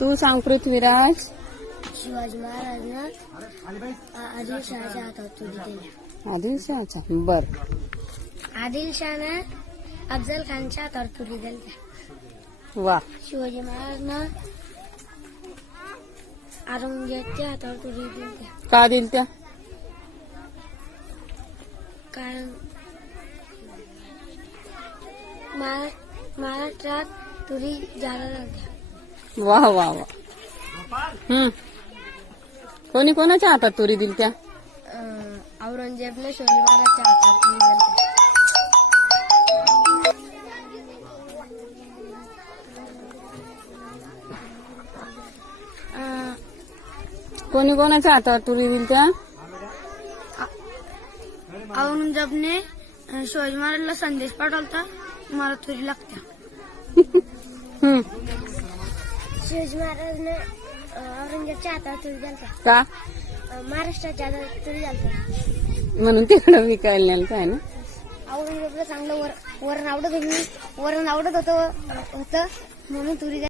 तू सांग पृथ्वीराज. शिवाजी महाराजनं आदिलशहाच्या हातात तुरी दिली. आदिलशहाचा. बर. आदिलशहानं अफजल खानच्या हातावर तुरी दिली. वा. शिवाजी महाराजनं औरंगजेबच्या हातावर तुरी दिली. का दिल त्या? कारण महाराष्ट्रात तुरी जादा झाल्या. वा वा वा. कोणी कोणाच्या हातात तुरी दिल त्या? औरंगजेबने शिवाजी महाराजच्या हातात तुरी दिली. कोणी कोणाच्या हातावर तुरी दिल त्या? औरंगजेबने शिवाजी महाराजला संदेश पाठवला, मला तुरी लागत्या. शिवाजी महाराजने औरंगजेबच्या हातावर तुरी दिलता. का? महाराष्ट्राच्या हातात तुरी दिलता. म्हणून तिकडं विकायला नेलं काय ना. औरंगजेबला चांगलं वरण आवडत होतं म्हणून तुरी